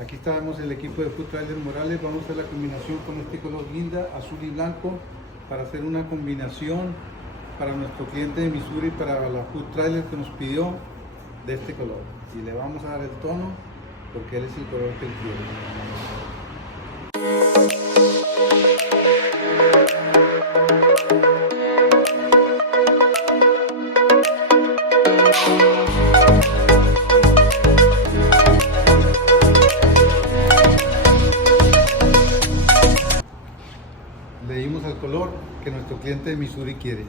Aquí estamos el equipo de Food Trailer Morales. Vamos a hacer la combinación con este color guinda, azul y blanco, para hacer una combinación para nuestro cliente de Missouri, para la Food Trailer que nos pidió de este color. Y le vamos a dar el tono porque él es el color que él quiere. Le dimos el color que nuestro cliente de Missouri quiere.